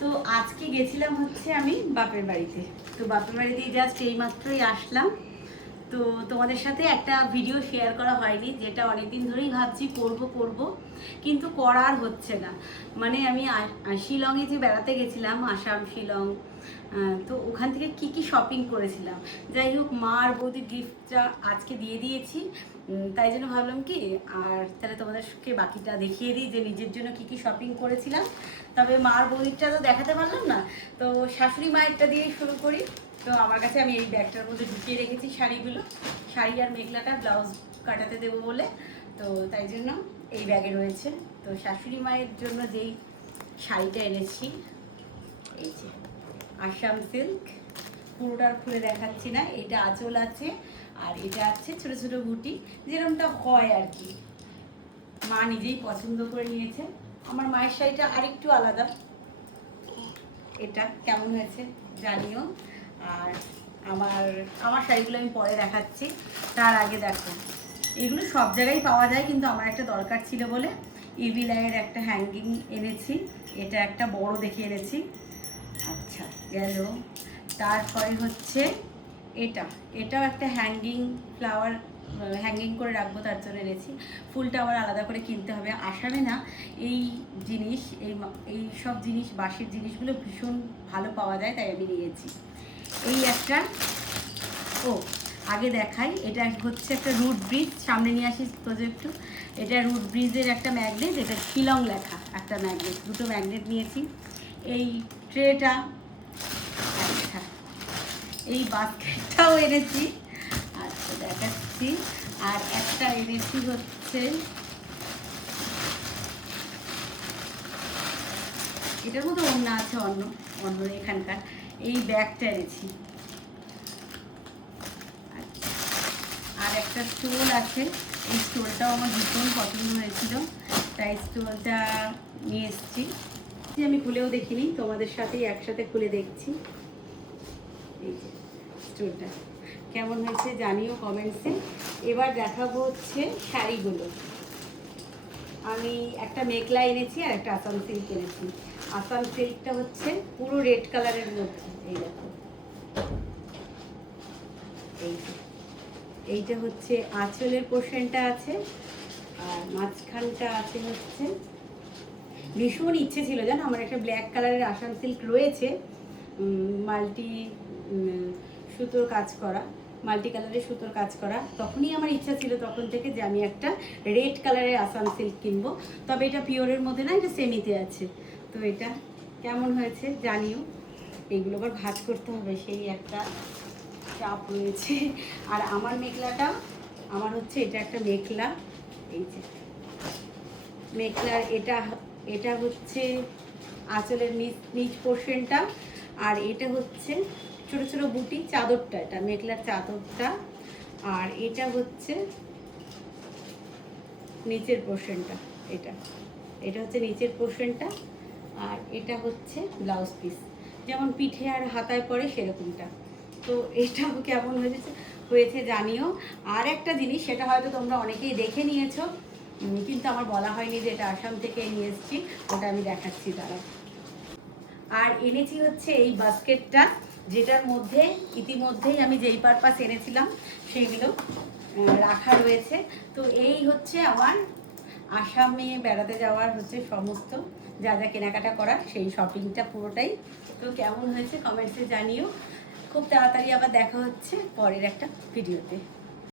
তো আজকে গেছিলাম হচ্ছে আমি বাপের বাড়িতে। তো বাপের বাড়িতে জাস্ট এইমাত্রই আসলাম। তো তোমাদের সাথে একটা ভিডিও শেয়ার করা হয়নি, যেটা অনেকদিন ধরেই ভাবছি করব করব, কিন্তু করার হচ্ছে না। মানে আমি শিলংয়ে যে বেড়াতে গেছিলাম, আসাম শিলং, তো ওখান থেকে কি কি শপিং করেছিলাম। যাই হোক, মা আর বৌদির গিফটটা আজকে দিয়ে দিয়েছি, তাই জন্য ভাবলাম কি আর তাহলে তোমাদেরকে বাকিটা দেখিয়ে দিই যে নিজের জন্য কি কি শপিং করেছিলাম। তবে মা আর বৌদিরটা তো দেখাতে পারলাম না, তো শাশুড়ি মায়েরটা দিয়েই শুরু করি। তো আমার কাছে আমি এই ব্যাগটার মধ্যে ঢুকিয়ে রেখেছি শাড়িগুলো, শাড়ি আর মেঘলাটা ব্লাউজ কাটাতে দেবো বলে, তো তাই জন্য এই ব্যাগে রয়েছে। তো শাশুড়ি মায়ের জন্য যেই শাড়িটা এনেছি, এই যে আসাম সিল্ক, পুরোটার খুলে দেখাচ্ছি না, এটা আঁচল আছে আর এটা আছে ছোট ছোট বুটি, যেরকমটা হয় আর কি। মা নিজেই পছন্দ করে নিয়েছে। আমার মায়ের শাড়িটা আরেকটু আলাদা, এটা কেমন হয়েছে জানিও। আর আমার আমার শাড়িগুলো আমি পরে দেখাচ্ছি, তার আগে দেখো এগুলো সব জায়গায় পাওয়া যায়, কিন্তু আমার একটা দরকার ছিল বলে ইভিলাইয়ের একটা হ্যাঙ্গিং এনেছি। এটা একটা বড় দেখে এনেছি। আচ্ছা গেল। তারপরে হচ্ছে এটাও একটা হ্যাঙ্গিং ফ্লাওয়ার, হ্যাঙ্গিং করে রাখবো তার জন্য এনেছি। ফুলটা আবার আলাদা করে কিনতে হবে। আসামে না এই জিনিস, এই সব জিনিস, বাঁশের জিনিসগুলো ভীষণ ভালো পাওয়া যায়, তাই আমি নিয়েছি। এই একটা, ও আগে দেখাই, এটা হচ্ছে একটা রুট ব্রিজ, সামনে নিয়ে আসি তো যে একটু। এটা রুট ব্রিজের একটা ম্যাগনেট, এটা শিলং লেখা একটা ম্যাগনেট, দুটো ম্যাগনেট নিয়েছি। এই ট্রেটা, আচ্ছা এই বাস্কেটটাও এনেছি, আচ্ছা দেখাচ্ছি। আর একটা এনেছি হচ্ছে, এটার মধ্যে অন্য আছে, অন্য এখানকার। এই ব্যাগটা এনেছি। আচ্ছা, আর একটা স্টোল আছে, এই স্টোলটাও আমার ভীষণ পছন্দ হয়েছিল, তাই স্টোলটা নিয়ে এসেছি। আমি খুলেও দেখিনি, তোমাদের সাথেই একসাথে খুলে দেখছি। এই যে স্টোলটা কেমন হয়েছে জানিও কমেন্টসে। এবার দেখাবো হচ্ছে শাড়িগুলো। আমি একটা মেঘলা এনেছি আর একটা আসাম সিল্ক এনেছি। আসাম সিল্কটা হচ্ছে পুরো রেড কালারের মধ্যে, এই দেখো, এইটা হচ্ছে আঁচলের পোর্শনটা আছে, আর মাঝখানটা আছে হচ্ছে, ভীষণ ইচ্ছে ছিল জানো আমার একটা ব্ল্যাক কালারের আসাম সিল্ক রয়েছে, মাল্টি সুতোর কাজ করা, মাল্টি কালারের সুতোর কাজ করা। তখনই আমার ইচ্ছা ছিল তখন থেকে যে আমি একটা রেড কালারের আসাম সিল্ক কিনবো। তবে এটা পিওরের মধ্যে না, এটা সেমিতে আছে। তো এটা কেমন হয়েছে জানিও। এইগুলো আবার ভাঁজ করতে হবে, সেই একটা চাপ রয়েছে। আর আমার মেঘলাটা, আমার হচ্ছে এটা একটা মেঘলা, এই যে মেঘলার এটা হচ্ছে আঁচলের নিচ পোর্শনটা, আর এটা হচ্ছে ছোট ছোট বুটি, চাদরটা, এটা মেঘলার চাদরটা। আর এটা হচ্ছে নিচের পোর্শনটা, এটা হচ্ছে নিচের পোর্শনটা। আর এটা হচ্ছে ব্লাউজ পিস, যেমন পিঠে আর হাতায় পরে সেরকমটা। তো এটাও কেমন হয়েছে জানিও। আর একটা জিনিস, সেটা হয়তো তোমরা অনেকেই দেখে নিয়েছো, কিন্তু আমার বলা হয়নি যে এটা আসাম থেকে নিয়ে এসেছি, ওটা আমি দেখাচ্ছি তারা। আর এনেছি হচ্ছে এই বাস্কেটটা, যেটার মধ্যে ইতিমধ্যেই আমি যেই পারপাস এনেছিলাম সেইগুলো রাখা রয়েছে। তো এই হচ্ছে আমার আসামে বেড়াতে যাওয়ার হচ্ছে সমস্ত যা যা কেনাকাটা করার, সেই শপিংটা পুরোটাই। তো কেমন হয়েছে কমেন্টসে জানিও। খুব তাড়াতাড়ি আবার দেখা হচ্ছে পরের একটা ভিডিওতে।